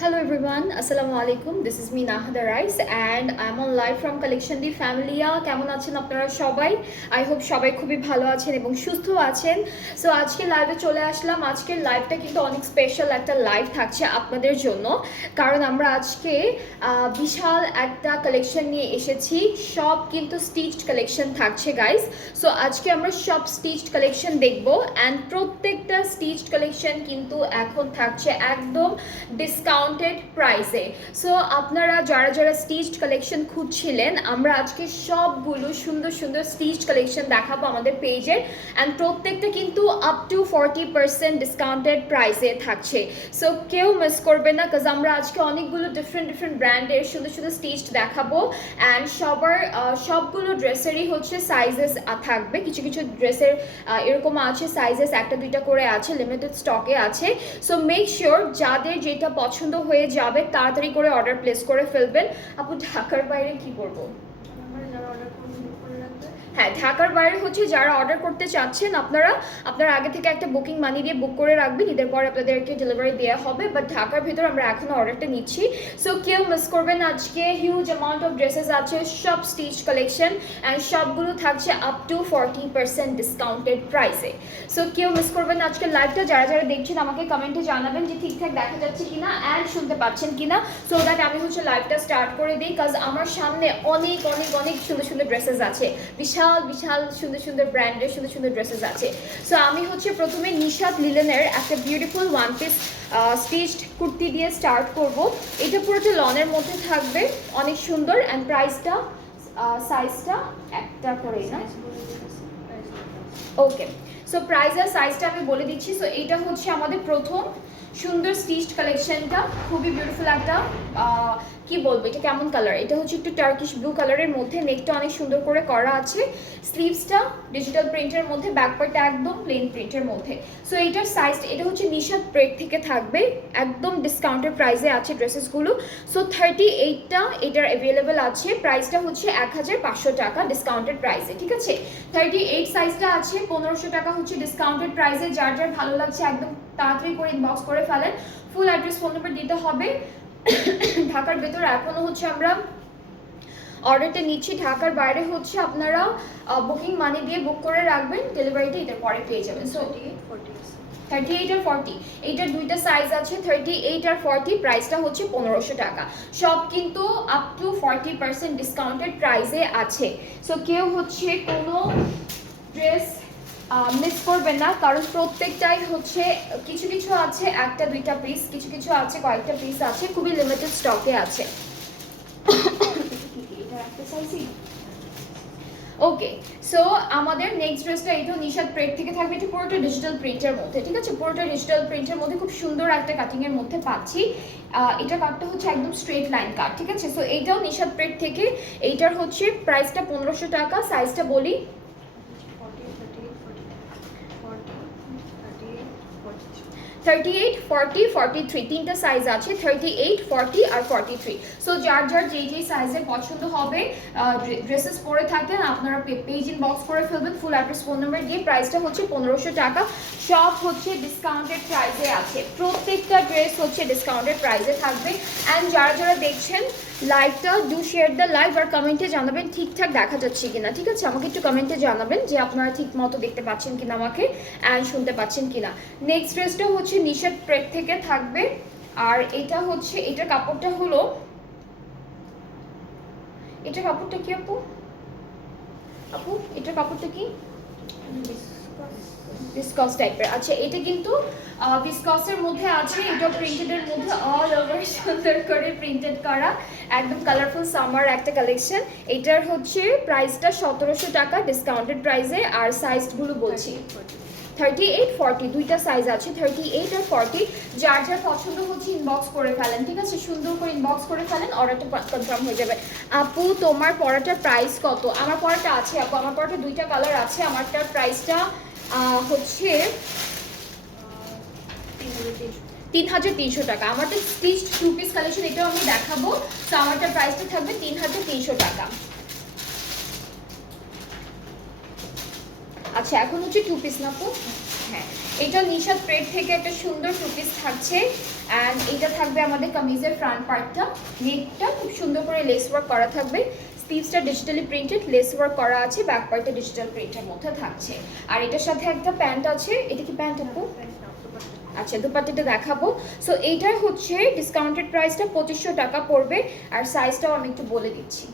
Hello everyone, Assalamu alaikum. This is me Nahada Rice and I'm on live from Collection the Familia. কেমন আছেন আপনারা সবাই? I hope সবাই খুবই ভালো আছেন এবং সুস্থ আছেন। সো আজকে লাইভে চলে আসলাম। আজকের লাইভটা কিন্তু অনেক স্পেশাল একটা লাইভ থাকছে আপনাদের জন্য, কারণ আমরা আজকে বিশাল একটা কালেকশন নিয়ে এসেছি। সব কিন্তু স্টিচড কালেকশন থাকছে গাইস। সো আজকে আমরা সব স্টিচড কালেকশন দেখব অ্যান্ড প্রত্যেকটা স্টিচড কালেকশন কিন্তু এখন থাকছে একদম ডিসকাউন্টেড প্রাইসে। সো আপনারা যারা যারা স্টিচড কালেকশন খুঁজছিলেন, আমরা আজকে সবগুলো সুন্দর সুন্দর স্টিচড কালেকশন দেখাবো আমাদের পেজে অ্যান্ড প্রত্যেকটা কিন্তু আপ টু 40% ডিসকাউন্টেড প্রাইসে থাকছে। সো কেউ মিস করবে না, কাজ আমরা আজকে অনেকগুলো ডিফারেন্ট ব্র্যান্ডের সুন্দর সুন্দর স্টিচড দেখাবো অ্যান্ড সবগুলো ড্রেসেরই হচ্ছে সাইজেস থাকবে। কিছু কিছু ড্রেসের এরকম আছে সাইজেস একটা দুইটা করে আছে, লিমিটেড স্টকে আছে। সো মেক শিওর যাদের যেটা পছন্দ হয়ে যাবে তাড়াতাড়ি করে অর্ডার প্লেস করে ফেলবেন। আপু ঢাকার বাইরে কি করবো? হ্যাঁ, ঢাকার বাইরে হচ্ছে যারা অর্ডার করতে চাচ্ছেন আপনারা আগে থেকে একটা বুকিং মানি দিয়ে বুক করে রাখবেন, ঈদের পরে আপনাদেরকে ডেলিভারি দেওয়া হবে। বাট ঢাকার ভিতর আমরা এখনও অর্ডারটা নিচ্ছি। সো কেউ মিস করবেন, আজকে হিউজ অ্যামাউন্ট অফ ড্রেসেস আছে, সব স্টিচ কালেকশন অ্যান্ড সবগুলো থাকছে আপ টু 40% ডিসকাউন্টেড প্রাইসে। সো কেউ মিস করবেন না আজকের লাইভটা। যারা যারা দেখছেন আমাকে কমেন্টে জানাবেন যে ঠিকঠাক দেখা যাচ্ছে কিনা অ্যান্ড শুনতে পাচ্ছেন কিনা, সো দ্যাট আমি হচ্ছে লাইভটা স্টার্ট করে দিই। কাজ আমার সামনে অনেক সুন্দর সুন্দর ড্রেসেস আছে, বিশাল সুন্দর সুন্দর ব্র্যান্ডের সুন্দর সুন্দর ড্রেসেস আছে। সো আমি হচ্ছে প্রথমে নিশাত লিলেনের একটা beautiful one piece stitched kurti দিয়ে স্টার্ট করব। এটা পুরোটা লনের মধ্যে থাকবে, অনেক সুন্দর অ্যান্ড প্রাইসটা সাইজটা একটা করে না। ওকে, সো প্রাইস আর সাইজটা আমি বলে দিচ্ছি। সো এইটা হচ্ছে আমাদের প্রথম সুন্দর স্টিচড কালেকশনটা, খুবই বিউটিফুল একটা কি বলবো, এটা কেমন কালার, এটা হচ্ছে একটু টার্কিশ ব্লু কালারের মধ্যে, নেকটা অনেক সুন্দর করে করা আছে, স্লিভসটা ডিজিটাল প্রিন্টের মধ্যে, ব্যাকপার্টটা একদম প্লেন প্রিন্টের মধ্যে। সো এইটার সাইজ, এটা হচ্ছে নিশাত প্রেট থেকে থাকবে, একদম ডিসকাউন্টেড প্রাইসে আছে ড্রেসেসগুলো। সো 38টা এটার অ্যাভেলেবেল আছে, প্রাইসটা হচ্ছে 1500 টাকা ডিসকাউন্টেড প্রাইসে, ঠিক আছে। 38 সাইজটা আছে 1500 টাকা হচ্ছে ডিসকাউন্টেড প্রাইসে। যার যার ভালো লাগছে একদম তাড়াতাড়ি করে ইনবক্স করে ফেলেন। ফুল অ্যাড্রেস ফোন নাম্বার দিতে হবে। ঢাকার ভেতরে এখনো হচ্ছে আমরা অর্ডারটা নিচ্ছি, ঢাকার বাইরে হচ্ছে আপনারা বুকিং মানি দিয়ে বুক করে রাখবেন, ডেলিভারিটা এটার পরে পেয়ে যাবেন। সো 38 আর 40 এইটার দুইটা সাইজ আছে, 38 আর 40, প্রাইসটা হচ্ছে 1500 টাকা। সব কিন্তু আপ টু 40% ডিসকাউন্টেড প্রাইসে আছে। সো কেউ হচ্ছে কোনো ড্রেস মিস করবেন না, কারণ প্রত্যেকটাই হচ্ছে কিছু কিছু আছে একটা দুইটা পিস, কিছু কিছু আছে কয়েকটা পিস আছে, খুবই লিমিটেড স্টকে আছে। ওকে, সো আমাদের নেক্সট ড্রেসটা এটাও নিশাত প্রিন্ট থেকে থাকবে, এটা পুরোটা ডিজিটাল প্রিন্টের মধ্যে, ঠিক আছে, পুরোটা ডিজিটাল প্রিন্টের মধ্যে খুব সুন্দর একটা কাটিং এর মধ্যে পাচ্ছি। এটা কাটটা হচ্ছে একদম স্ট্রেট লাইন কাট, ঠিক আছে। সো এইটাও নিশাত প্রিন্ট থেকে, এইটার হচ্ছে প্রাইসটা 1500 টাকা। সাইজটা বলি, 38, 40, 43 তিনটা সাইজ আছে, 38, 40 আর 43। সো যার যার যেই সাইজের পছন্দ হবে ড্রেসেস পরে থাকেন আপনারা পেজ ইনবক্স করে ফেলবেন, ফুল অ্যাড্রেস ফোন নাম্বার দিয়ে। প্রাইসটা হচ্ছে 1500 টাকা, সব হচ্ছে ডিসকাউন্টেড প্রাইসে আছে, প্রত্যেকটা ড্রেস হচ্ছে ডিসকাউন্টেড প্রাইসে থাকবে। অ্যান্ড যারা যারা দেখছেন লাইভটা, ডু শেয়ার দ্য লাইভ আর কমেন্টে জানাবেন ঠিকঠাক দেখা যাচ্ছে কিনা, ঠিক আছে। আমাকে একটু কমেন্টে জানাবেন যে আপনারা ঠিক মতো দেখতে পাচ্ছেন কিনা আমাকে অ্যান্ড শুনতে পাচ্ছেন কিনা। নেক্সট ড্রেসটা হচ্ছে নিশাত প্রেট থেকে থাকবে, আর এটা হচ্ছে এটার কাপড়টা হলো, এটার কাপড়টা কি আপু? আপু এটার কাপড়টা কি? ভিসকস টাইপের। আচ্ছা, এটা কিন্তু ভিসকসের মধ্যে আছে, এটা প্রিন্টেডের মধ্যে অল ওভার সুন্দর করে প্রিন্টেড করা, একদম কালারফুল সামার একটা কালেকশন। এটার হচ্ছে প্রাইসটা 1700 টাকা ডিসকাউন্টেড প্রাইসে। আর সাইজগুলো বলছি, 38, 40 দুইটা সাইজ আছে, 38 আর 40। যার যার পছন্দ হচ্ছে ইনবক্স করে ফেলেন, ঠিক আছে, সুন্দর করে ইনবক্স করে ফেলেন, অর্ডারটা কনফার্ম হয়ে যাবে। আপু তোমার পরাটার প্রাইস কত? আমার পরাটা আছে আপু, আমার পরাটা দুইটা কালার আছে, আমারটার প্রাইসটা হচ্ছে 3300 টাকা। আমারটা স্টিচড টু পিস কালেকশন, এটাও আমি দেখাবো। তো আমারটার প্রাইসটা থাকবে 3300 টাকা। আচ্ছা, এখন হচ্ছে টু পিস না আপু? হ্যাঁ, এটা নিশাদ প্রেড থেকে একটা সুন্দর টু পিস থাকছে। অ্যান্ড এটা থাকবে আমাদের কামিজের ফ্রন্ট পার্টটা, নেকটা খুব সুন্দর করে লেস ওয়ার্ক করা থাকবে, স্লিভসটা ডিজিটালি প্রিন্টেড, লেস ওয়ার্ক করা আছে, ব্যাক পার্টটা ডিজিটাল প্রিন্টের মধ্যে থাকছে। আর এটার সাথে একটা প্যান্ট আছে, এটা কি প্যান্ট আপু? আচ্ছা, দুপাট্টাটা দেখাবো। সো এইটার হচ্ছে ডিসকাউন্টেড প্রাইসটা 2500 টাকা পড়বে। আর সাইজটাও আমি একটু বলে দিচ্ছি।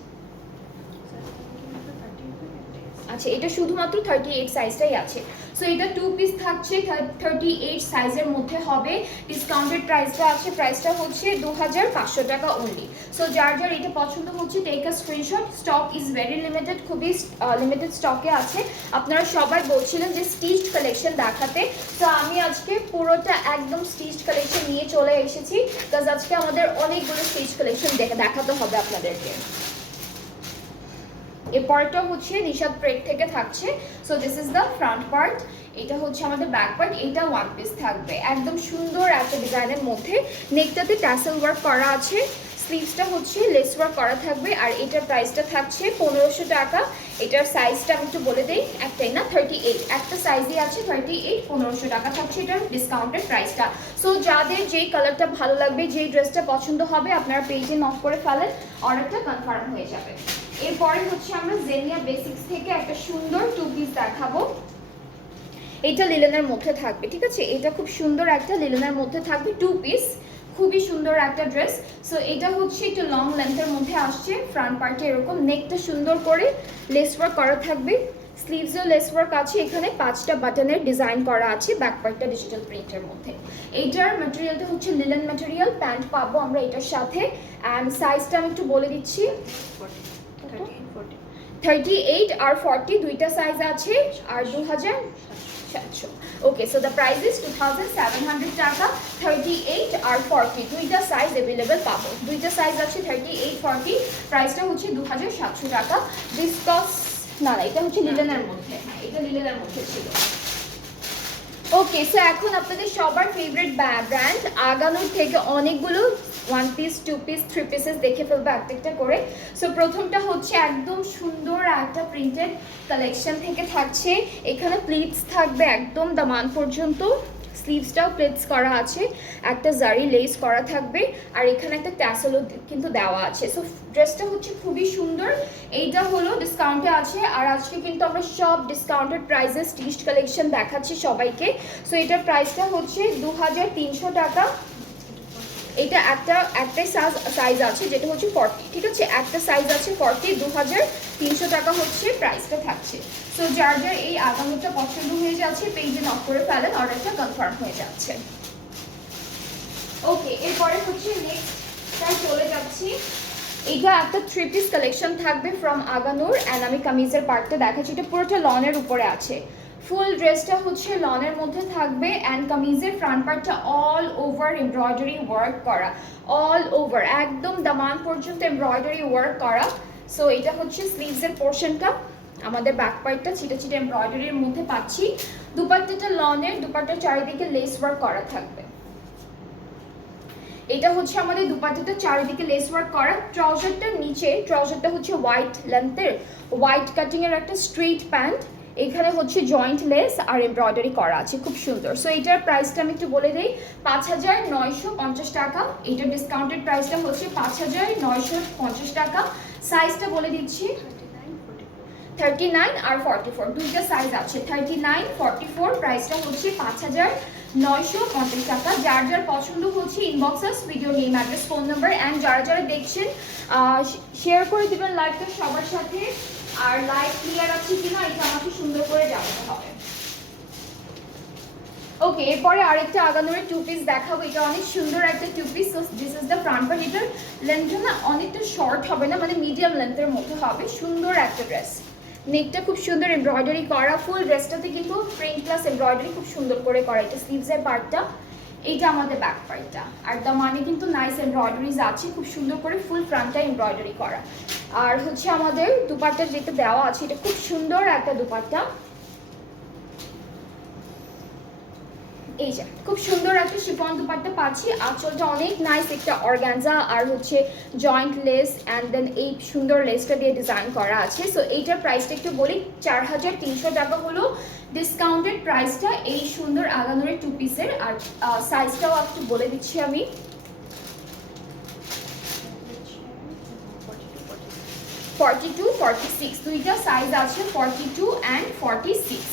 আচ্ছা, এটা শুধুমাত্র 38 সাইজটাই আছে। সো এটা টু পিস থাকছে 38 সাইজের মধ্যে হবে। ডিসকাউন্টেড প্রাইসটা আছে, প্রাইসটা হচ্ছে 2500 টাকা অনলি। সো যার যার এটা পছন্দ হচ্ছে take a screenshot. Stock is very limited, খুবই লিমিটেড স্টকে আছে। আপনারা সবাই বলছিলেন যে স্টিচড কালেকশন দেখাতে, তো আমি আজকে পুরোটা একদম স্টিচড কালেকশন নিয়ে চলে এসেছি, বিকজ আজকে আমাদের অনেকগুলো স্টিচ কালেকশন দেখাতে হবে আপনাদেরকে। এই পার্টটা হচ্ছে নিশাদ প্রেড থেকে থাকছে। So this is the front part, এটা হচ্ছে আমাদের ব্যাক পার্ট, এটা ওয়ান পিস থাকবে একদম সুন্দর একটা ডিজাইনের মধ্যে। নেকটাতে ট্যাসেল ওয়ার্ক করা আছে, স্লিভসটা হচ্ছে লেস ওয়ার্ক করা থাকবে। আর এটার প্রাইসটা থাকছে 1500 টাকা। এটার সাইজটা আমি একটু বলে দিই, একটাই না 38, একটা সাইজই আছে 38, 1500 টাকা থাকছে এটার ডিসকাউন্টেড প্রাইসটা। সো যাদের যেই কালারটা ভালো লাগবে, যেই ড্রেসটা পছন্দ হবে, আপনারা পেজে নক করে ফেলেন, অর্ডারটা কনফার্ম হয়ে যাবে। এরপরে হচ্ছে আমরা জেনিয়া বেসিক্স থেকে একটা সুন্দর টু পিস দেখাবো। এটা লিলেনের মধ্যে থাকবে, ঠিক আছে? এটা খুব সুন্দর একটা লিলেনের মধ্যে থাকবে টু পিস, খুবই সুন্দর একটা ড্রেস। সো এটা হচ্ছে একটু লং লেন্থের মধ্যে আসছে, ফ্রন্ট পার্টে এরকম নেকটা সুন্দর করে লেস ওয়ার্ক করা থাকবে, স্লিভসেও লেস ওয়ার্ক আছে, এখানে 5টা বাটনের ডিজাইন করা আছে, ব্যাক পার্টটা ডিজিটাল প্রিন্টের মধ্যে। এইটার ম্যাটেরিয়ালটা হচ্ছে লিলেন ম্যাটেরিয়াল, প্যান্ট পাবো আমরা এটার সাথে। অ্যান্ড সাইজটা আমি একটু বলে দিচ্ছি, 38 আর 40 দুইটা সাইজ আছে, আর 2700। ওকে, সো দ্য প্রাইস ইজ 2700 টাকা। 38 আর 40 দুইটা সাইজ অ্যাভেলেবেল পাবো, দুইটা সাইজ আছে 38 40, প্রাইসটা হচ্ছে 2700 টাকা। ডিসকাস না, এটা হচ্ছে লিলেনের মধ্যে, হ্যাঁ এটা লিলেনের মধ্যে ছিল। ওকে, সো এখন আপনাদের সবার ফেভারিট ব্র্যান্ড আগানোর থেকে অনেকগুলো one piece, two piece, three pieces দেখে ফেলবো একটা করে। সো প্রথমটা হচ্ছে একদম সুন্দর একটা প্রিন্টেড কালেকশন থেকে থাকছে, এখানে প্লিটস থাকবে একদম দামান পর্যন্ত, স্লিভসটাও প্লেটস করা আছে, একটা জারি লেস করা থাকবে, আর এখানে একটা ট্যাসেলও কিন্তু দেওয়া আছে। সো ড্রেসটা হচ্ছে খুবই সুন্দর। এইটা হলো ডিসকাউন্টে আছে, আর আজকে কিন্তু আমরা সব ডিসকাউন্টেড প্রাইসে স্টিচড কালেকশন দেখাচ্ছি সবাইকে। সো এটার প্রাইসটা হচ্ছে 2300 টাকা। এটা একটাই সাইজ আছে যেটা হচ্ছে 40, ঠিক আছে? একটা সাইজ আছে 40, 2300 টাকা হচ্ছে প্রাইসটা থাকছে। সো যার যার এই আগামীটা পছন্দ হয়ে যাচ্ছে পেজে নক করে ফেলেন, অর্ডারটা কনফার্ম হয়ে যাচ্ছে। ওকে, এরপরে হচ্ছে নেক্সটটাই চলে যাচ্ছি। এটা একটা থ্রি পিস কালেকশন থাকবে ফ্রম আগানুর, অ্যান্ড আমি কামিজের পার্টটা দেখাচ্ছি, এটা পুরোটা লনের উপরে আছে। ফুল ড্রেসটা হচ্ছে লনের মধ্যে থাকবে, অ্যান্ড কামিজের ফ্রন্ট পার্টটা অল ওভার এমব্রয়ডারি ওয়ার্ক করা, অল ওভার একদম দামান পর্যন্ত এমব্রয়ডারি ওয়ার্ক করা। সো এটা হচ্ছে স্লিভসের পোর্শনটা, আমাদের ব্যাক পার্টটা ছিটে ছিটে এমব্রয়ডারির মধ্যে পাচ্ছি। দুপাট্টাটা লনের, দুপাট্টার চারিদিকে লেস ওয়ার্ক করা থাকবে। এটা হচ্ছে আমাদের দুপাট্টাটা চারিদিকে লেস ওয়ার্ক করা। ট্রাউজারটার নিচে, ট্রাউজারটা হচ্ছে হোয়াইট লেন্থের, হোয়াইট কাটিং এর একটা স্ট্রেট প্যান্ট, এখানে হচ্ছে জয়েন্ট লেস আর এমব্রয়ডারি করা আছে, খুব সুন্দর। সো এটার প্রাইসটা আমি একটু বলে দিই, 5950 টাকা। এটার ডিসকাউন্টেড প্রাইসটা হচ্ছে 5950 টাকা। সাইজটা বলে দিচ্ছি, 39 আর 44 দুইটা সাইজ আছে, 39 44, প্রাইসটা হচ্ছে 5950 টাকা। যার যার পছন্দ হচ্ছে inboxes video name, address, phone number, and যারা যারা দেখছেন শেয়ার করে দিবেন লাইভটা সবার সাথে। আর লাইভ ক্লিয়ার আছে কিনা এটা আমাকে সুন্দর করে জানাতে হবে। ওকে, এরপরে আরেকটা আগানোর টু পিস দেখাবো, এটা অনেক সুন্দর একটা two piece. So this is the front part. এটার লেন্থটা না অনেকটা শর্ট হবে না, মানে মিডিয়াম লেন্থের মধ্যে হবে, সুন্দর একটা ড্রেস। নেকটা খুব সুন্দর এমব্রয়ডারি করা, ফুল ড্রেসটাতে কিন্তু প্রিন্ট প্লাস এমব্রয়ডারি খুব সুন্দর করে করা। এটা স্লিভসের পার্টটা, এইটা আমাদের ব্যাক পার্টটা, আর দামানে কিন্তু নাইস এমব্রয়ডারিজ আছে, খুব সুন্দর করে ফুল ফ্রন্টটা এমব্রয়ডারি করা। আর হচ্ছে আমাদের দুপাট্টা যেটা দেওয়া আছে, এটা খুব সুন্দর একটা দুপাট্টা, এই যে খুব সুন্দর একটা শিফন দুপাট্টা পাচ্ছি, আঁচলটা অনেক নাইস একটা অর্গানজা আর হচ্ছে জয়েন্ট লেস অ্যান্ড দেন এই সুন্দর লেসটা দিয়ে ডিজাইন করা আছে। সো এইটার প্রাইসটা একটু বলি, 4300 টাকা হলো ডিসকাউন্টেড প্রাইসটা এই সুন্দর আগানোরের 2 পিসের। আর সাইজটাও একটু বলে দিচ্ছি আমি, 42, 46 দুইটা সাইজ আছে, 42 অ্যান্ড 46।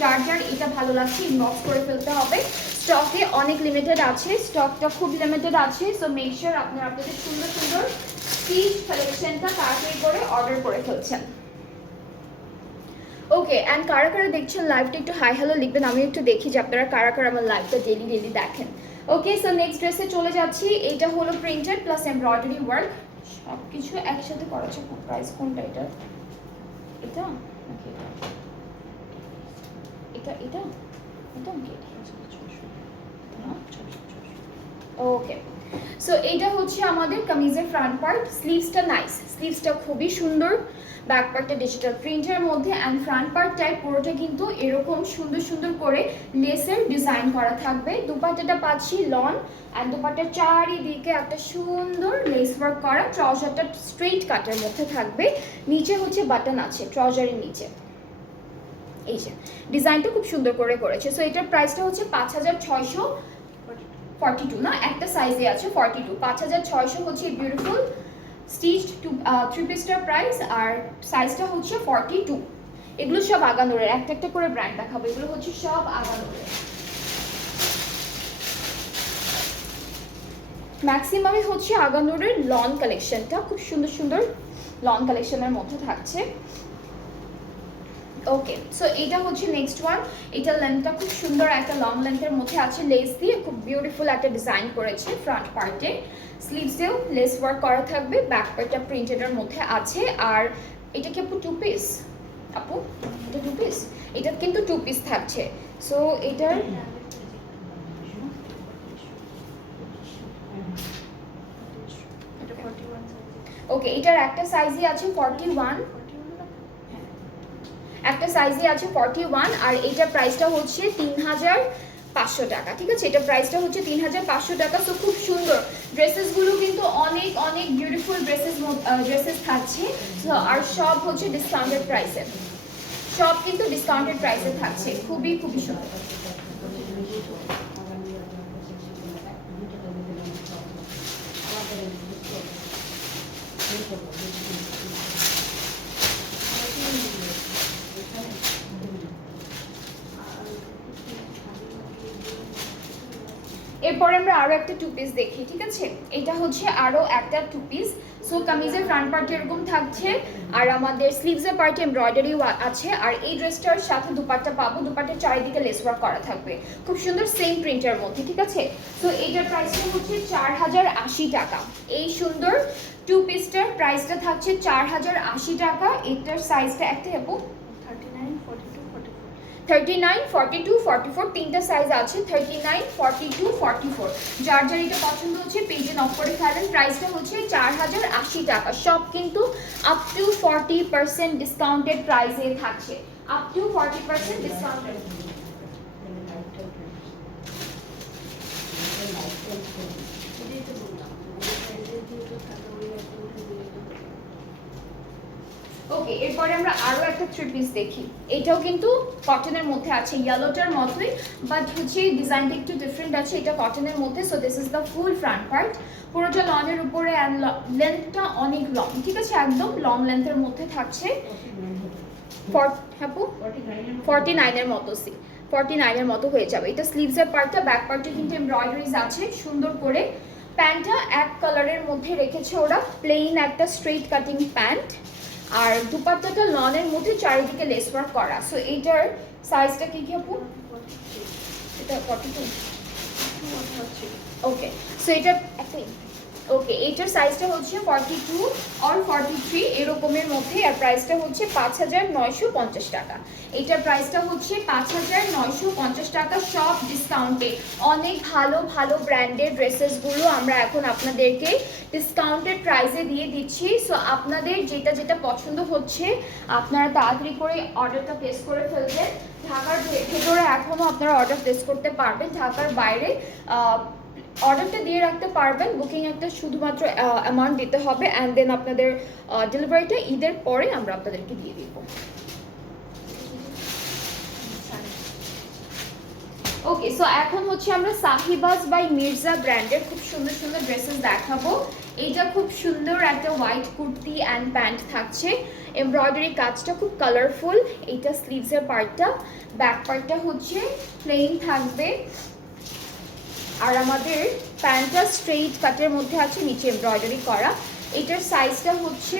যার যার এটা ভালো লাগছে ইনবক্স করে ফেলতে হবে। স্টকে অনেক লিমিটেড আছে, স্টকটা খুব লিমিটেড আছে। সো মেক শিওর আপনারা আপনাদের সুন্দর সুন্দর স্টিচ কালেকশনটা তাড়াতাড়ি করে অর্ডার করে ফেলছেন। ওকে, অ্যান্ড কারা কারা দেখছেন লাইভটা একটু হাই হ্যালো লিখবেন, আমি একটু দেখি যে আপনারা কারা কারা আমার লাইভটা ডেলি ডেলি দেখেন। ওকে, সো নেক্সট ড্রেসে চলে যাচ্ছি। এটা হলো প্রিন্টেড প্লাস এমব্রয়ডারি ওয়ার্ক, সব কিছু একসাথে করা আছে। প্রাইস কোনটা এটা? এটা নাকি এটা? এটা এটা এটা নাকি এটা? ওকে, সো এইটা হচ্ছে আমাদের কামিজের ফ্রন্ট পার্ট। স্লিভসটা নাইস, স্লিভসটা খুবই সুন্দর, ব্যাক পার্টটা ডিজিটাল প্রিন্টের মধ্যে অ্যান্ড ফ্রন্ট পার্টটায় পুরোটা কিন্তু এরকম সুন্দর সুন্দর করে লেসের ডিজাইন করা থাকবে। দুপাট্টাটা পাচ্ছি লন অ্যান্ড দুপাট্টার চারিদিকে একটা সুন্দর লেস ওয়ার্ক করা। ট্রাউজারটা স্ট্রেইট কাটের মধ্যে থাকবে, নিচে হচ্ছে বাটন আছে ট্রাউজারের নিচে। এই যে ডিজাইনটা খুব সুন্দর করে করেছে। সো এটার প্রাইসটা হচ্ছে 5642 না, একটা সাইজে আছে 42। 5600 হচ্ছে বিউটিফুল স্টিচড 3 পিসটার প্রাইস, আর সাইজটা হচ্ছে 42। এগুলো সব আগানোরের, একটা একটা করে ব্র্যান্ড দেখাবো, এগুলো হচ্ছে সব আগানোরের। ম্যাক্সিমামই হচ্ছে আগানোরের লন কালেকশনটা, খুব সুন্দর সুন্দর লন কালেকশনের মধ্যে থাকছে। ওকে, সো এটা হচ্ছে নেক্সট ওয়ান। এটা লেন্থটা খুব সুন্দর একটা লং লেন্থের মধ্যে আছে, লেস দিয়ে খুব বিউটিফুল একটা ডিজাইন করেছে ফ্রন্ট পার্টে। স্লিভসেও লেস ওয়ার্ক করা থাকবে, ব্যাক পার্টটা প্রিন্টেডের মধ্যে আছে। আর এটা কি আপু 2 পিস? আপু এটা 2 পিস, এটা কিন্তু 2 পিস থাকছে। সো এটার ওকে, এটার একটা সাইজই আছে 41, একটা সাইজে আছে 41। আর এইটার প্রাইসটা হচ্ছে 3500 টাকা। ঠিক আছে, এটা প্রাইসটা হচ্ছে 3500 টাকা। তো খুব সুন্দর ড্রেসেসগুলো কিন্তু অনেক অনেক বিউটিফুল ড্রেসেস থাকছে। আর সব হচ্ছে ডিসকাউন্টেড প্রাইসে, সব কিন্তু ডিসকাউন্টেড প্রাইসে থাকছে, খুবই খুবই সুন্দর। এরপরে আমরা আরো একটা 2 পিস দেখি। ঠিক আছে, এটা হচ্ছে আরো একটা 2 পিস। সো কামিজের ফ্রন্ট পার্ট এরকম থাকছে, আর আমাদের স্লিভসের পার্টে এমব্রয়ডারি আছে। আর এই ড্রেসটার সাথে দুপাট্টা পাবো, দুপাট্টার চারিদিকে লেস ওয়ার্ক করা থাকবে, খুব সুন্দর সেম প্রিন্টের মধ্যে। ঠিক আছে, তো এইটার প্রাইসটা হচ্ছে 4080 টাকা। এই সুন্দর 2 পিসটার প্রাইসটা থাকছে 4080 টাকা। এটার সাইজটা একটা আপু 39, 42, 44 তিনটা সাইজ আছে, 39, 42, 44। যার যার এটা পছন্দ হচ্ছে পেজে নক করে ফেলেন। প্রাইসটা হচ্ছে 4080 টাকা। সব কিন্তু আপ টু 40% ডিসকাউন্টেড প্রাইসে থাকছে, আপ টু 40% ডিসকাউন্টেড। ওকে, এরপরে আমরা আরো একটা 3 পিস দেখি। এটাও কিন্তু কটনের মধ্যে আছে, ইয়েলোটার মতোই, বাট হচ্ছে ডিজাইনটা একটু ডিফারেন্ট আছে। এটা কটনের মধ্যে। So this is the full front part, পুরোটা লনের উপরে অ্যান্ড লেন্থটা অনেক লং। ঠিক আছে, একদম লং লেন্থের মধ্যে থাকছে। 49 এর মতো, 49 এর মতো হয়ে যাবে। এটা স্লিভসের পার্টটা, ব্যাক পার্টে কিন্তু এমব্রয়ডারিজ আছে সুন্দর করে। প্যান্টটা এক কালারের মধ্যে রেখেছে ওরা, প্লেন একটা স্ট্রেট কাটিং প্যান্ট। আর দুপাট্টাটা লনের মধ্যে চারিদিকে লেস ওয়ার্ক করা। সো এইটার সাইজটা কি কি আপু? এটা 42। ওকে, সো এটা একটাই ওকে, এইটার সাইজটা হচ্ছে 42 আর 43 এরকমের মধ্যে, আর প্রাইসটা হচ্ছে 5950 টাকা। এইটার প্রাইসটা হচ্ছে 5950 টাকা, সব ডিসকাউন্টে। অনেক ভালো ভালো ব্র্যান্ডের ড্রেসেসগুলো আমরা এখন আপনাদেরকে ডিসকাউন্টেড প্রাইসে দিয়ে দিচ্ছি। সো আপনাদের যেটা যেটা পছন্দ হচ্ছে আপনারা তাড়াতাড়ি করে অর্ডারটা প্লেস করে ফেলবেন। ঢাকার ভেতরে এখনও আপনারা অর্ডার প্লেস করতে পারবেন, ঢাকার বাইরে অর্ডারটা দিয়ে রাখতে পারবেন। বুকিং একটা শুধুমাত্র অ্যামাউন্ট দিতে হবে, অ্যান্ড দেন আপনাদের ডেলিভারিটা ঈদের পরে আমরা আপনাদেরকে দিয়ে দিব। ওকে, সো এখন হচ্ছে আমরা সাহিবাজ বাই মির্জা ব্র্যান্ডের খুব সুন্দর সুন্দর ড্রেসেস দেখাবো। এইটা খুব সুন্দর একটা হোয়াইট কুর্তি অ্যান্ড প্যান্ট থাকছে, এমব্রয়ডারি কাজটা খুব কালারফুল। এইটা স্লিভসের পার্টটা, ব্যাক পার্টটা হচ্ছে প্লেন থাকবে, আর আমাদের প্যান্টটা স্ট্রেইট কাটের মধ্যে আছে, নিচে এমব্রয়ডারি করা। এটার সাইজটা হচ্ছে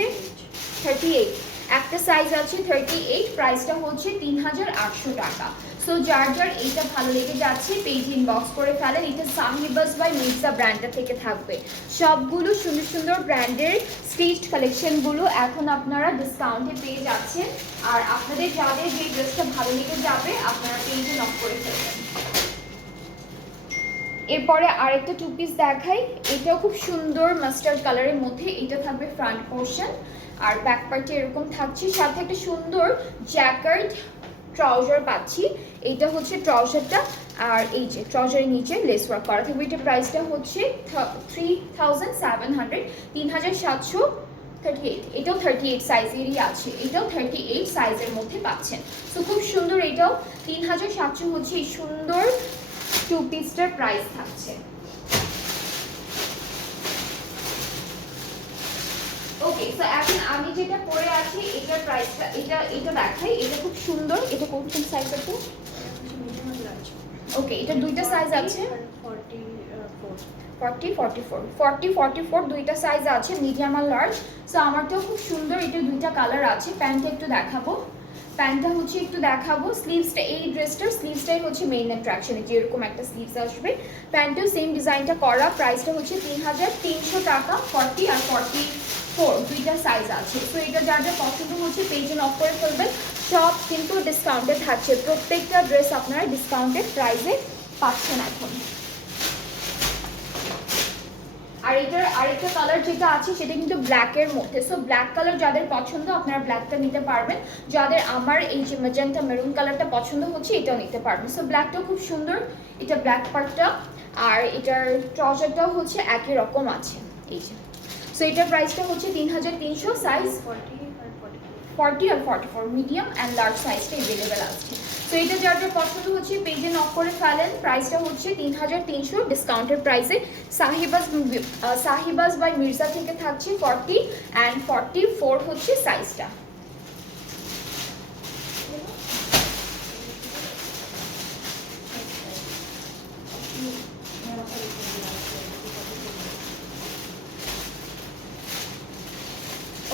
38, একটা সাইজ আছে 38, প্রাইসটা হচ্ছে 3800 টাকা। সো যার যার এইটা ভালো লেগে যাচ্ছে পেজ ইনবক্স করে ফেলেন। এটা সাহিবাজ বাই মির্জা ব্র্যান্ডটা থেকে থাকবে। সবগুলো সুন্দর সুন্দর ব্র্যান্ডের স্টিচড কালেকশনগুলো এখন আপনারা ডিসকাউন্টে পেয়ে যাচ্ছেন, আর আপনাদের যাদের যে ড্রেসটা ভালো লেগে যাবে আপনারা পেজে নক করে ফেলবেন। এরপরে আরেকটা টু পিস দেখাই, এটাও খুব সুন্দর মাস্টার্ড কালারের মধ্যে। এটা থাকবে ফ্রন্ট পোর্শন, আর ব্যাক পার্টে এরকম থাকছে, সাথে একটা সুন্দর জ্যাকার্ড ট্রাউজার পাচ্ছি। এইটা হচ্ছে ট্রাউজারটা, আর এই যে ট্রাউজারের নিচে লেস ওয়ার্ক করা থাকবে। এটার প্রাইসটা হচ্ছে 3700, 3738। এটাও 38 সাইজেরই আছে, এটাও 38 সাইজের মধ্যে পাচ্ছেন। সো খুব সুন্দর, এটাও 3700 হচ্ছে এই সুন্দর টু পিসটার প্রাইস থাকছে। ওকে, সো এখন আমি যেটা পরে আছি এটার প্রাইসটা এটা দেখাই। এটা খুব সুন্দর, এটা কোন সাইজ আছে? ওকে, এটা দুইটা সাইজ আছে, 40-44 দুইটা সাইজ আছে, মিডিয়াম আর লার্জ। সো আমারটাও খুব সুন্দর, এটা দুইটা কালার আছে। প্যান্টটা একটু দেখাবো, প্যান্টটা হচ্ছে একটু দেখাবো। স্লিভসটা, এই ড্রেসটার স্লিভসটাই হচ্ছে মেইন অ্যাট্রাকশন, যে এরকম একটা স্লিভস আসবে। প্যান্টেও সেম ডিজাইনটা করা, প্রাইসটা হচ্ছে 3300 টাকা। 40 আর 44 দুইটা সাইজ আছে। তো এটা যার যা পছন্দ হচ্ছে পেজে নক করে ফেলবেন। সব কিন্তু ডিসকাউন্টে থাকছে, প্রত্যেকটা ড্রেস আপনারা ডিসকাউন্টেড প্রাইসে পাচ্ছেন এখন। আর এটার আরেকটা কালার যেটা আছে সেটা কিন্তু ব্ল্যাকের মধ্যে। সো ব্ল্যাক কালার যাদের পছন্দ আপনারা ব্ল্যাকটা নিতে পারবেন, যাদের আমার এই যে ম্যাজেন্টা মেরুন কালারটা পছন্দ হচ্ছে এটাও নিতে পারবেন। সো ব্ল্যাকটাও খুব সুন্দর, এটা ব্ল্যাক পার্টটা, আর এটার ট্রাউজারটাও হচ্ছে একই রকম আছে এই যে। সো এটার প্রাইসটা হচ্ছে 3300, সাইজ 40 আর 44 মিডিয়াম অ্যান্ড লার্জ সাইজটা অ্যাভেলেবেল আছে। তো এটা যার যার পছন্দ হচ্ছে পেজে নক করে ফেলেন। প্রাইসটা হচ্ছে 3300 ডিসকাউন্টের প্রাইসে। সাহিবাজ বাই মির্জা থেকে থাকছে 40 অ্যান্ড 44 হচ্ছে সাইজটা।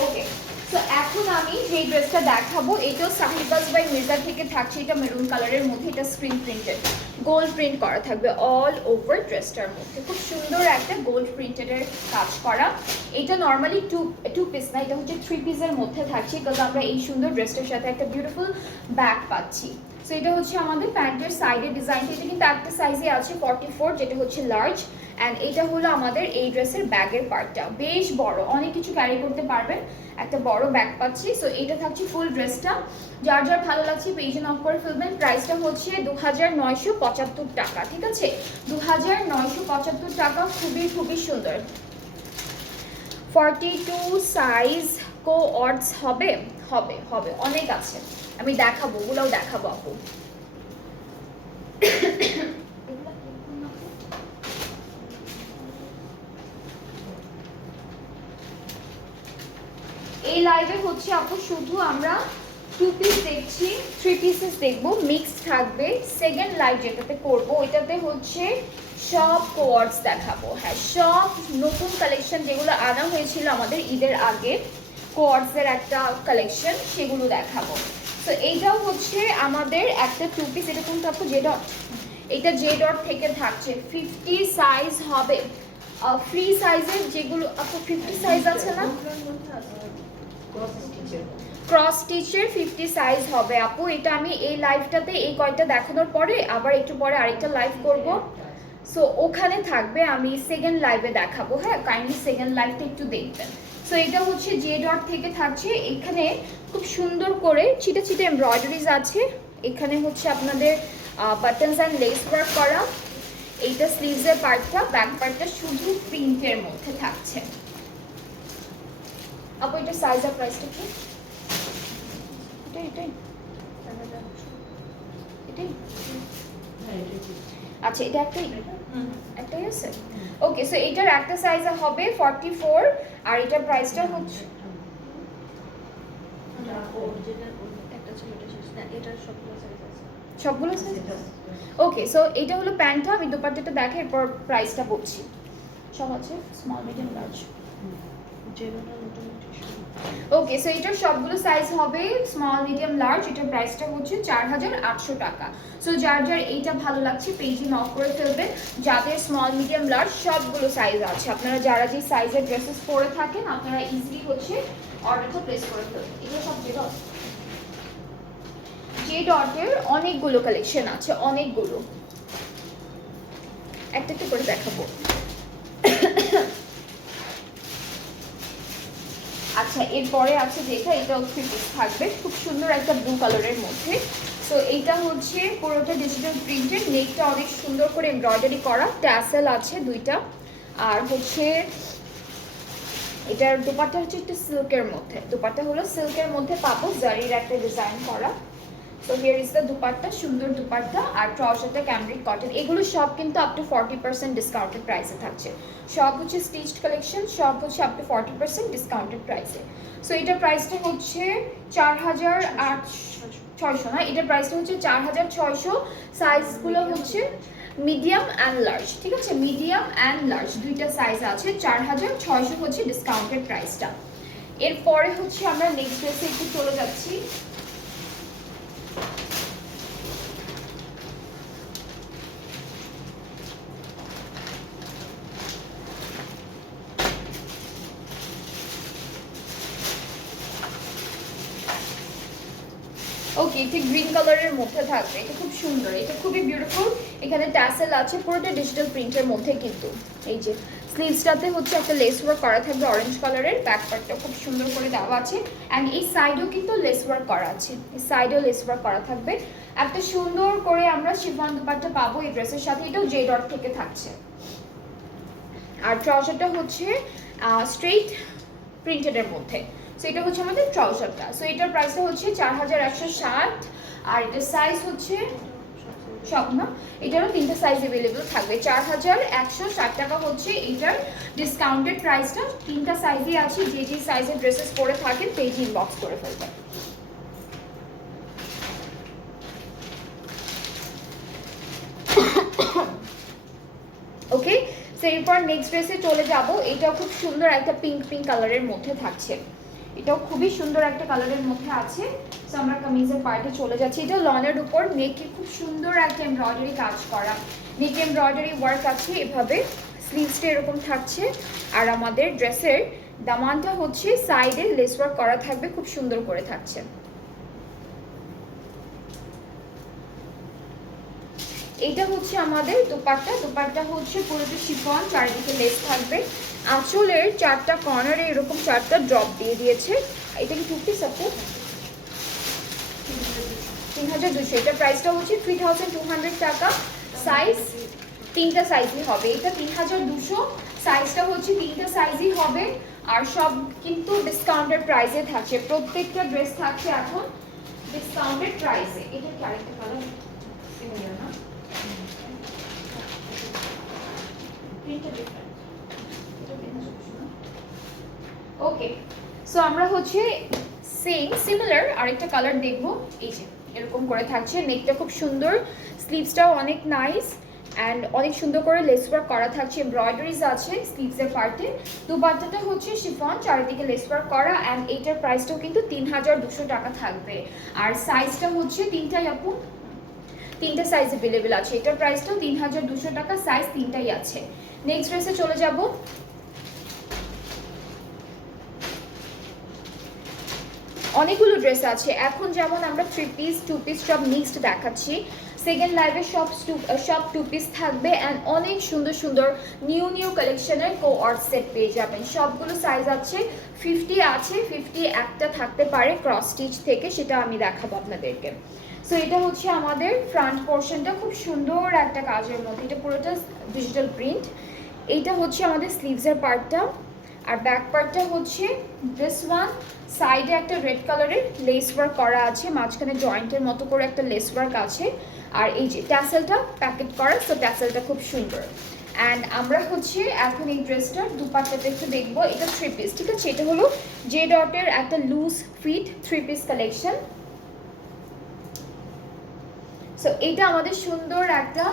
ওকে, তো এখন আমি যেই ড্রেসটা দেখাবো এটাও সাহিবাজ বাই মির্জা থেকে থাকছে। এটা মেরুন কালারের মধ্যে, এটা স্ক্রিন প্রিন্টেড, গোল্ড প্রিন্ট করা থাকবে অল ওভার ড্রেসটার মধ্যে। খুব সুন্দর একটা গোল্ড প্রিন্টেডের কাজ করা। এটা নর্মালি টু পিস না, এটা হচ্ছে 3 পিসের মধ্যে থাকছে, বিকজ আমরা এই সুন্দর ড্রেসটার সাথে একটা বিউটিফুল ব্যাগ পাচ্ছি। সো এটা হচ্ছে আমাদের প্যান্টের সাইডের ডিজাইনটা। এটা কিন্তু একটা সাইজে আছে 44, যেটা হচ্ছে লার্জ, অ্যান্ড এটা হলো আমাদের এই ড্রেসের ব্যাগের পার্টটা, বেশ বড়, অনেক কিছু ক্যারি করতে পারবেন, একটা বড় ব্যাগ পাচ্ছি। সো এটা থাকছে ফুল ড্রেসটা। যার যার ভালো লাগছে পেজে নক করে ফেলবেন। প্রাইসটা হচ্ছে 2975 টাকা, ঠিক আছে, 2975 টাকা। খুবই খুবই সুন্দর। 42 সাইজ কোঅর্ডস হবে হবে হবে অনেক আছে, আমি দেখাবো, ওগুলোও দেখাবো আপু। এই লাইভে হচ্ছে আপু শুধু আমরা 2 পিস দেখছি, 3 পিসেস দেখবো, মিক্স থাকবে। সেকেন্ড লাইভ যেটাতে করবো ওইটাতে হচ্ছে সব কোয়ার্ডস দেখাবো। হ্যাঁ, সব নতুন কালেকশন যেগুলো আনা হয়েছিল আমাদের ঈদের আগে, কোয়ার্ডসের একটা কালেকশন, সেগুলো দেখাবো। তো এইটাও হচ্ছে আমাদের একটা 2 পিস, এটা কিন্তু আপু জে ডট, এটা জে ডট থেকে থাকছে। 50 সাইজ হবে, ফ্রি সাইজের যেগুলো আপু 50 সাইজ আছে না, ক্রস স্টিচের 50 সাইজ হবে আপু। এটা আমি এই লাইভটাতে এই কয়টা দেখানোর পরে আবার একটু পরে আরেকটা লাইভ করব, সো ওখানে থাকবে, আমি সেকেন্ড লাইভে দেখাবো। হ্যাঁ, কাইন্ডলি সেকেন্ড লাইভটা একটু দেখবেন। সো এটা হচ্ছে জে ডট থেকে থাকছে, এখানে খুব সুন্দর করে ছিটে ছিটে এমব্রয়ডারিজ আছে। এখানে হচ্ছে আপনাদের বাটনস অ্যান্ড লেস ওয়ার্ক করা। এইটা স্লিভসের পার্টটা, ব্যাক পার্টটা শুধু প্রিন্টের মধ্যে থাকছে। আপু এটা সাইজ আর প্রাইসটা কি? এটাই এটাই এটাই আচ্ছা, এটা একটাই আছে। ওকে, সো এটার একটা সাইজ হবে 44 আর এটার প্রাইসটা হচ্ছে সবগুলো সাইজ। ওকে, সো এটা হলো প্যান্টটা, আমি দোপাট্টাটা দেখে এরপর প্রাইসটা বলছি। সব আছে স্মল মিডিয়াম লার্জ। ওকে, সো এটার সবগুলো সাইজ হবে স্মল মিডিয়াম লার্জ। এটার প্রাইসটা হচ্ছে 4800 টাকা। সো যার যার এইটা ভালো লাগছে পেজে নক করে ফেলবেন। যাদের স্মল মিডিয়াম লার্জ সবগুলো সাইজ আছে, আপনারা যারা যে সাইজের ড্রেসেস পরে থাকেন আপনারা ইজিলি হচ্ছে অর্ডারটা প্লেস করে ফেলবেন। এগুলো সব জে ডটের অনেকগুলো কালেকশন আছে, অনেকগুলো, একটা একটা করে দেখাবো। আচ্ছা, এরপরে আছে যেটা, এটাও 3 পিস থাকবে, খুব সুন্দর একটা ব্লু কালারের মধ্যে। সো এইটা হচ্ছে পুরোটা ডিজিটাল প্রিন্টেড, নেকটা অনেক সুন্দর করে এমব্রয়ডারি করা, ট্যাসেল আছে 2টা। আর হচ্ছে এটার দোপাট্টা হচ্ছে একটু সিল্কের মধ্যে, দোপাট্টা হলো সিল্কের মধ্যে পাবো, জারির একটা ডিজাইন করা। So here is the dupatta, সুন্দর দুপাট্টা। আর ট্রাউজারটা ক্যামব্রিক কটন। এগুলো সব কিন্তু আপ টু 40% ডিসকাউন্টেড প্রাইসে থাকছে। সব হচ্ছে স্টিচড কালেকশন, সব হচ্ছে আপ টু 40% ডিসকাউন্টেড প্রাইসে। সো এটার প্রাইসটা হচ্ছে 4600 না, এটার প্রাইসটা হচ্ছে 4600। সাইজগুলো হচ্ছে মিডিয়াম অ্যান্ড লার্জ, ঠিক আছে, মিডিয়াম অ্যান্ড লার্জ 2টা সাইজ আছে। 4600 হচ্ছে ডিসকাউন্টেড প্রাইসটা। এরপরে হচ্ছে আমরা নেক্সট ড্রেসে একটু চলে যাচ্ছি। ওকে, এটা গ্রিন কালারের মধ্যে থাকবে, এটা খুব সুন্দর, এটা খুবই বিউটিফুল। এখানে ট্যাসেল আছে, পুরোটা ডিজিটাল প্রিন্টের মধ্যে কিন্তু। এই যে স্লিভসটাতে হচ্ছে একটা লেস ওয়ার্ক করা থাকবে অরেঞ্জ কালারের, ব্যাক পার্টটা খুব সুন্দর করে দেওয়া আছে। অ্যান্ড এই সাইডেও কিন্তু লেস ওয়ার্ক করা আছে, এই সাইডেও লেস ওয়ার্ক করা থাকবে। একটা সুন্দর করে আমরা শিফন দুপাট্টা পাবো এই ড্রেসের সাথে, এটাও জে ডট থেকে থাকছে। আর ট্রাউজারটা হচ্ছে স্ট্রেইট প্রিন্টেডের মধ্যে। সো এটা হচ্ছে আমাদের ট্রাউজারটা। সো এটার প্রাইসটা হচ্ছে 4160। আর এটার সাইজ হচ্ছে সব না, এটারও 3টা সাইজ অ্যাভেলেবল থাকবে। 4160 টাকা হচ্ছে এটার ডিসকাউন্টেড প্রাইসটা। 3টা সাইজই আছে, যে যে সাইজের ড্রেসেস পরে থাকেন পেজ ইনবক্স করে ফেলবেন। ওকে, সো এরপর নেক্সট ড্রেসে চলে যাব। এটাও খুব সুন্দর একটা পিঙ্ক কালারের মধ্যে থাকছে, এটাও খুবই সুন্দর একটা কালারের মধ্যে আছে। সো আমরা কামিজের পার্টে চলে যাচ্ছি। এটা লনের উপর নেকে খুব সুন্দর একটা এমব্রয়ডারি কাজ করা, নেক এমব্রয়ডারি ওয়ার্ক আছে এভাবে, স্লিভসটা এরকম থাকছে। আর আমাদের ড্রেসের দামানটা হচ্ছে সাইডে লেস ওয়ার্ক করা থাকবে, খুব সুন্দর করে থাকছে। এইটা হচ্ছে আমাদের দোপাট্টা, দোপাট্টা হচ্ছে পুরোটা শিফন, চারিদিকে লেস থাকবে। আঁচলের 4টা কর্নারে এরকম 4টা ড্রপ দিয়ে দিয়েছে। এটা কি 2 পিস আছে? 3200। এটা প্রাইসটা হচ্ছে 3200 টাকা। সাইজ 3টা সাইজই হবে, এটা 3200। সাইজটা হচ্ছে 3টা সাইজই হবে। আর সব কিন্তু ডিসকাউন্টেড প্রাইসে থাকছে, প্রত্যেকটা ড্রেস থাকছে এখন ডিসকাউন্টেড প্রাইসে। এটা কি আরেকটা কালার সিমিলার না? ওকে, সো আমরা হচ্ছে সেম সিমিলার আরেকটা কালার দেখবো। এই যে এরকম করে থাকছে, নেকটা খুব সুন্দর, স্লিভসটাও অনেক নাইস অ্যান্ড অনেক সুন্দর করে লেস ওয়ার্ক করা থাকছে, এমব্রয়ডারিজ আছে স্লিভসের পার্টে। দুপাট্টাটা হচ্ছে শিফন, চারিদিকে লেস ওয়ার্ক করা। অ্যান্ড এইটার প্রাইসটাও কিন্তু 3200 টাকা থাকবে। আর সাইজটা হচ্ছে 3টাই আপু, তিনটা সাইজ অ্যাভেলেবেল আছে। এটার প্রাইসটাও 3200 টাকা, সাইজ তিনটাই আছে। নেক্সট ড্রেসে চলে যাব। অনেকগুলো ড্রেস আছে এখন, যেমন আমরা 3 পিস 2 পিস সব মিক্সড দেখাচ্ছি। সেকেন্ড লাইভে সব 2 পিস থাকবে অ্যান্ড অনেক সুন্দর সুন্দর নিউ কালেকশনের কোঅর্ড সেট পেয়ে যাবেন। সবগুলো সাইজ আছে, 50 আছে, 50 একটা থাকতে পারে ক্রস স্টিচ থেকে, সেটা আমি দেখাবো আপনাদেরকে। সো এটা হচ্ছে আমাদের ফ্রন্ট পোর্শনটা, খুব সুন্দর একটা কাজের মধ্যে, এটা পুরোটা ডিজিটাল প্রিন্ট। এইটা হচ্ছে আমাদের স্লিভসের পার্টটা, আর ব্যাক পার্টটা হচ্ছে দিস ওয়ান। সাইডে একটা রেড কালারের লেস ওয়ার্ক করা আছে, মাঝখানে জয়েন্টের মতো করে একটা লেস ওয়ার্ক আছে, আর এই যে ট্যাসেলটা প্যাকেট করা, সো ট্যাসেলটা খুব সুন্দর। অ্যান্ড আমরা হচ্ছে এখন এই ড্রেসটার দুপাট্টাটা একটু দেখবো। এটা 3 পিস, ঠিক আছে? এটা হলো জে ডটের একটা loose fit 3 piece collection. So এটা আমাদের সুন্দর একটা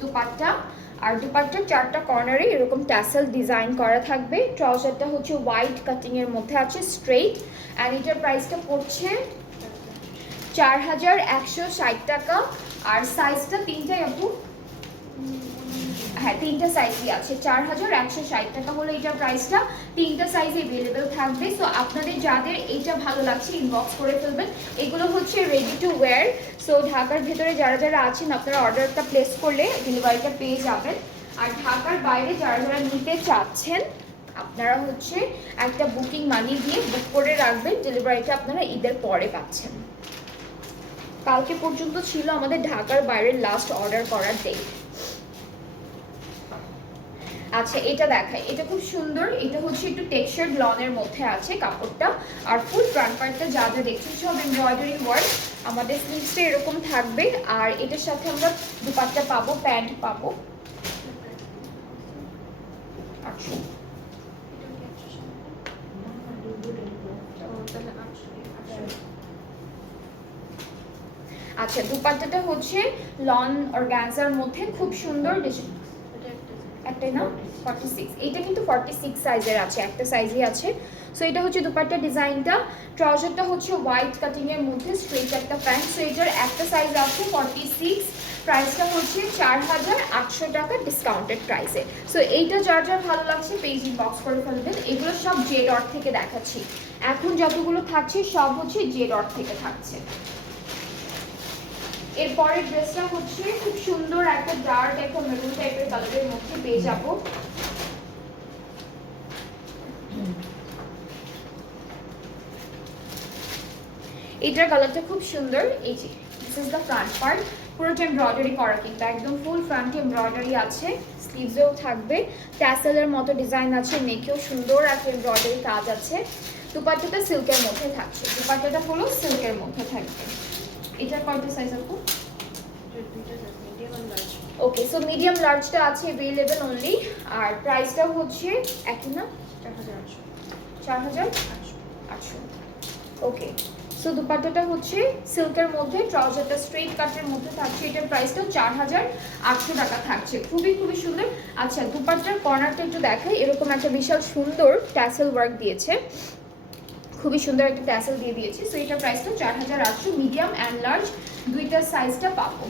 দুপাট্টা, আর দুপাট্টার 4টা কর্নারে এরকম ট্যাসেল ডিজাইন করা থাকবে। ট্রাউজারটা হচ্ছে হোয়াইট কাটিং এর মধ্যে আছে, স্ট্রেট, অ্যান্ড এটার প্রাইসটা পড়ছে 4160 টাকা। আর সাইজটা তিনটাই আপু, হ্যাঁ তিনটা সাইজই আছে। 4160 টাকা হলো এটার প্রাইসটা, তিনটা সাইজ অ্যাভেলেবেল থাকবে। সো আপনাদের যাদের এইটা ভালো লাগছে ইনবক্স করে ফেলবেন। এগুলো হচ্ছে রেডি টু ওয়্যার। সো ঢাকার ভেতরে যারা যারা আছেন আপনারা অর্ডারটা প্লেস করলে ডেলিভারিটা পেয়ে যাবেন। আর ঢাকার বাইরে যারা যারা নিতে চাচ্ছেন আপনারা হচ্ছে একটা বুকিং মানি দিয়ে বুক করে রাখবেন, ডেলিভারিটা আপনারা ঈদের পরে পাচ্ছেন। কালকে পর্যন্ত ছিল আমাদের ঢাকার বাইরের লাস্ট অর্ডার করার ডেট। আচ্ছা এটা দেখাই, এটা খুব সুন্দর। এটা হচ্ছে একটু টেক্সচার্ড লনের মধ্যে আছে কাপড়টা, আর ফুল ফ্রন্ট পার্টটা যা যা দেখছেন সব এমব্রয়ডারি ওয়ার্ক। আমাদের স্লিভসটা এরকম থাকবে, আর এটার সাথে আমরা দুপাট্টা পাবো, প্যান্ট পাবো। আচ্ছা আচ্ছা দুপাট্টাটা হচ্ছে লন অর্গানজার মধ্যে, খুব সুন্দর। একটাই না 46, এইটা কিন্তু 46 সাইজের আছে, একটা সাইজই আছে। সো এটা হচ্ছে দুপাট্টা ডিজাইনটা। ট্রাউজারটা হচ্ছে হোয়াইট কাটিং এর মধ্যে, স্ট্রেট একটা প্যান্ট। সো এটার একটা সাইজ আছে 46, প্রাইসটা হচ্ছে 4800 টাকা ডিসকাউন্টেড প্রাইসে। সো এইটা যার যার ভালো লাগছে পেজ ইনবক্স করে ফেলবেন। এগুলো সব জে ডট থেকে দেখাচ্ছি, এখন যতগুলো থাকছে সব হচ্ছে জে ডট থেকে থাকছে। এরপরের ড্রেসটা হচ্ছে খুব সুন্দর একটা ডার্ক একটা মেরুন টাইপের কালারের মধ্যে পেয়ে যাব। এটার কালারটা খুব সুন্দর। এই যে this is the front part, পুরোটা এমব্রয়ডারি করা, কিন্তু একদম ফুল ফ্রন্টে এমব্রয়ডারি আছে, স্লিভসেও থাকবে, ট্যাসেলের মতো ডিজাইন আছে, নেকেও সুন্দর একটা এমব্রয়ডারি কাজ আছে। দুপাট্টাটা সিল্কের মধ্যে থাকছে, দুপাট্টাটা হলো সিল্কের মধ্যে থাকবে। এটার কয়টা সাইজ আপু? ওকে, সো মিডিয়াম লার্জটা আছে अवेलेबल অনলি, আর প্রাইসটা হচ্ছে একই না 4800। ওকে, সো দুপাট্টাটা হচ্ছে সিল্কের মধ্যে, ট্রাউজারটা স্ট্রেট কাটের মধ্যে থাকছে, এটার প্রাইসটাও 4800 টাকা থাকছে। খুবই খুবই সুন্দর। আচ্ছা দুপাট্টার কর্নারটা একটু দেখাই, এরকম একটা বিশাল সুন্দর ট্যাসেল ওয়ার্ক দিয়েছে, খুবই সুন্দর একটা ট্যাসেল দিয়ে দিয়েছে। সো এটার প্রাইসটা 4800, মিডিয়াম অ্যান্ড লার্জ দুইটা সাইজটা পাবো।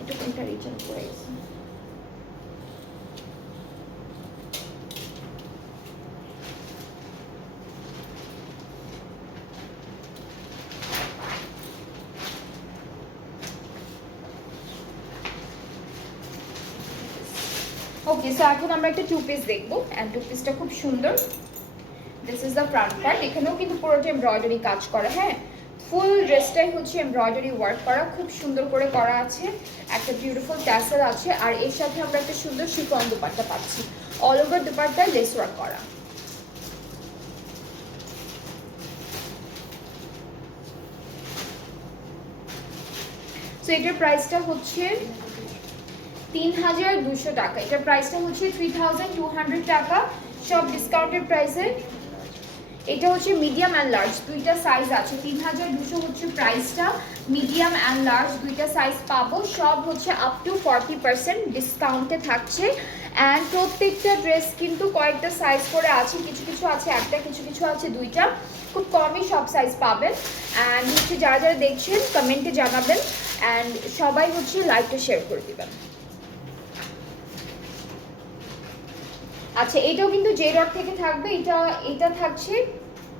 এটা কোনটা রিজন করে গেছে? ওকে, সো এখন আমরা একটা 2 পিস দেখবো, অ্যান্ড 2 পিসটা খুব সুন্দর। This is the front part, এখানেও কিন্তু পুরোটা এমব্রয়ডারি কাজ করা, হ্যাঁ ফুল ড্রেসটাই হচ্ছে এমব্রয়ডারি ওয়ার্ক করা, খুব সুন্দর করে করা আছে, একটা বিউটিফুল ট্যাসেল আছে, আর এর সাথে আমরা একটা সুন্দর শিফন দুপাট্টা পাচ্ছি, অল ওভার দুপাট্টায় লেস ওয়ার্ক করা। সো এটার প্রাইসটা হচ্ছে 3200 টাকা, এটার প্রাইসটা হচ্ছে 3200 টাকা, সব ডিসকাউন্টেড প্রাইসে। এটা হচ্ছে মিডিয়াম অ্যান্ড লার্জ দুইটা সাইজ আছে, 3200 হচ্ছে প্রাইসটা, মিডিয়াম অ্যান্ড লার্জ দুইটা সাইজ পাবো, সব হচ্ছে আপ টু 40% ডিসকাউন্টে থাকছে। অ্যান্ড প্রত্যেকটা ড্রেস কিন্তু কয়েকটা সাইজ করে আছে, কিছু কিছু আছে একটা, কিছু কিছু আছে দুইটা। খুব কমই সব সাইজ পাবেন। অ্যান্ড হচ্ছে যারা যারা দেখছেন কমেন্টে জানাবেন, অ্যান্ড সবাই হচ্ছে লাইভটা শেয়ার করে দেবেন। আচ্ছা, এটাও কিন্তু জে ডট থেকে থাকবে। এটা থাকছে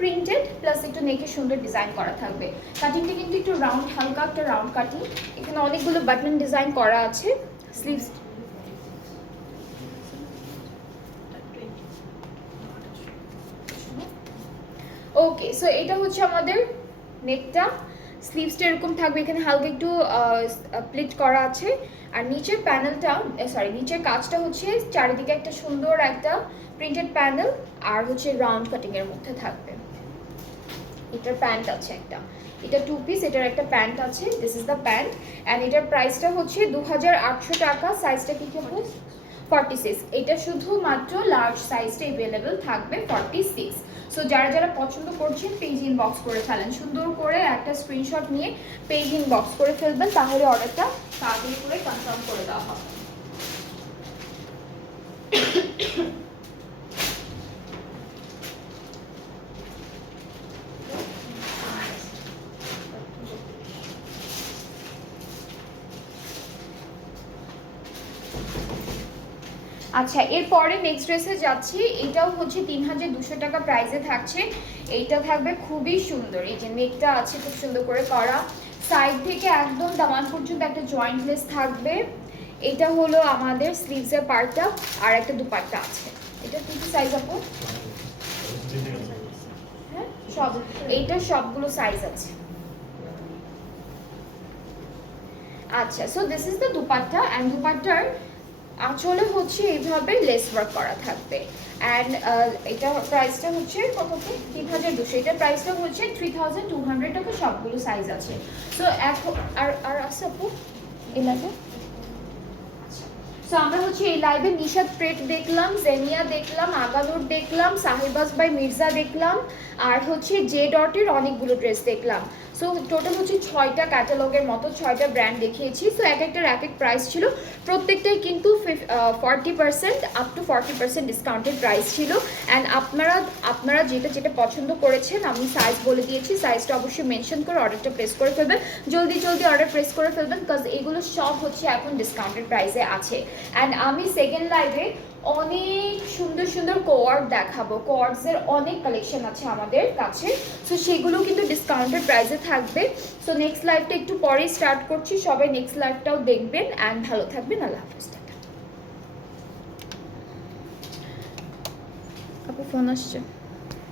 প্রিন্টেড প্লাস একটু নেকে সুন্দর ডিজাইন করা থাকবে। কাটিংটা কিন্তু একটু রাউন্ড, হালকা একটা রাউন্ড কাটিং। এখানে অনেকগুলো বাটন ডিজাইন করা আছে। স্লিভস ওকে। সো এটা হচ্ছে আমাদের নেকটা। স্লিভসটা এরকম থাকবে, এখানে হালকা একটু প্লিট করা আছে। আর নিচের প্যানেলটা, সরি নিচের কাজটা হচ্ছে চারিদিকে একটা সুন্দর একটা প্রিন্টেড প্যানেল, আর হচ্ছে রাউন্ড কাটিং এর মধ্যে থাকবে। এটার প্যান্ট আছে একটা, এটা 2 পিস, এটার একটা প্যান্ট আছে। This is the pant, and এটার প্রাইসটা হচ্ছে 2800 টাকা। সাইজটা কি কি হবে? 46। এটা শুধুমাত্র লার্জ সাইজটা অ্যাভেলেবেল থাকবে 46। সো যারা যারা পছন্দ করছেন পেজ ইনবক্স করে ফেলেন, সুন্দর করে একটা স্ক্রিনশট নিয়ে পেজ ইনবক্স করে ফেলবেন, তাহলে অর্ডারটা তাড়াতাড়ি করে কনফার্ম করে দেওয়া হবে। আচ্ছা, এরপরে নেক্সট ড্রেসে যাচ্ছি। এটাও হচ্ছে 3200 টাকা প্রাইসে থাকছে। এইটা থাকবে খুবই সুন্দর। এই যে নেকটা আছে খুব সুন্দর করে করা, সাইড থেকে একদম দামান পর্যন্ত একটা জয়েন্ট লেস থাকবে। এটা হলো আমাদের স্লিভসের পার্টটা, আর একটা দুপাট্টা আছে। এটা কি সাইজ আপু? হ্যাঁ, সব এইটা সবগুলো সাইজ আছে। আচ্ছা, so this is the dupatta, and দুপাট্টার আঁচলে হচ্ছে এইভাবে লেস ওয়ার্ক করা থাকবে। অ্যান্ড এটা প্রাইসটা হচ্ছে কত? 3200। এটার প্রাইসটা হচ্ছে 3200 টাকা। সবগুলো সাইজ আছে। সো এখন আর আছে আপু এই লাইভে? সো আমরা হচ্ছে এই লাইভে নিশাদ প্রেট দেখলাম, জেনিয়া দেখলাম, আগানুর দেখলাম, সাহেবাজ বাই মির্জা দেখলাম, আর হচ্ছে জে ডটের অনেকগুলো ড্রেস দেখলাম। সো টোটাল হচ্ছে 6টা ক্যাটালগের মতো 6টা ব্র্যান্ড দেখিয়েছি। সো এক একটার এক এক প্রাইস ছিল, প্রত্যেকটাই কিন্তু 40% আপ টু 40% ডিসকাউন্টেড প্রাইস ছিল। অ্যান্ড আপনারা যেটা যেটা পছন্দ করেছেন আমি সাইজ বলে দিয়েছি, সাইজটা অবশ্যই মেনশন করে অর্ডারটা প্লেস করে ফেলবেন। জলদি জলদি অর্ডার প্লেস করে ফেলবেন, বিকজ এগুলো সব হচ্ছে এখন ডিসকাউন্টেড প্রাইসে আছে। অ্যান্ড আমি সেকেন্ড লাইভে অনেক সুন্দর সুন্দর কোয়ার্ড দেখাবো। কোয়ার্ডসের অনেক কালেকশন আছে আমাদের কাছে, সো সেগুলো কিন্তু ডিসকাউন্টেড প্রাইসে থাকবে। সো নেক্সট লাইভটা একটু পরেই স্টার্ট করছি, সবাই নেক্সট লাইভটাও দেখবেন। অ্যান্ড ভালো থাকবেন। আল্লাহ হাফিজ। আপু ফোন আসছে।